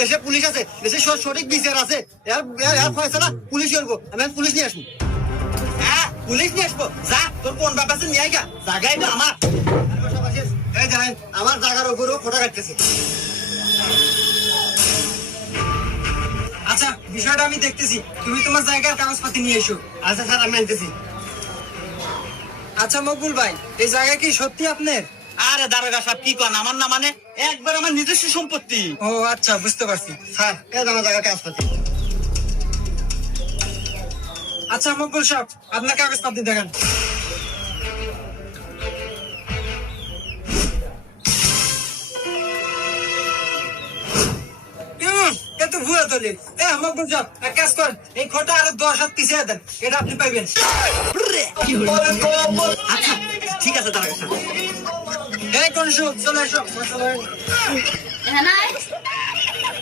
দেশে পুলিশ আছে, দেশে সঠিক বিচার আছে, এর ফয়সালা পুলিশ করবো। আমি পুলিশ নিয়ে আসবো। হ্যাঁ, পুলিশ নিয়ে আসবো। যা, তোর কোন বাপ আছে নিয়ে আইগা, জায়গায় তো আমার। এই দেখেন, আমার জায়গার উপরেও ফটো কাটতেছে। আচ্ছা, বিষয়টা আমি দেখতেছি, তুমি তোমার জায়গার কাগজপাতি নিয়ে এসো। আচ্ছা স্যার, আমি আনতেছি। আচ্ছা মকবুল ভাই, এই জায়গা কি সত্যি আপনার? আরে দারোগা সাহেব, কি কন, আমার না মানে একবার আমার নিজস্ব সম্পত্তি। ও আচ্ছা, বুঝতে পারছি। স্যার, এই আমার জায়গার কাগজপাতি। আচ্ছা মকবুল সাহেব, আপনার কাগজপাতি দেখান। এত ভুয়া দলিল। মকবুল সাহেব, এক কাজ করেন, এই খোটা আরো 10 হাত পিছিয়ে দেন, এটা আপনি পাইবেন। আচ্ছা ঠিক আছে দারোগা সাহেব। এই কোন চলে এসো। হ্যাঁ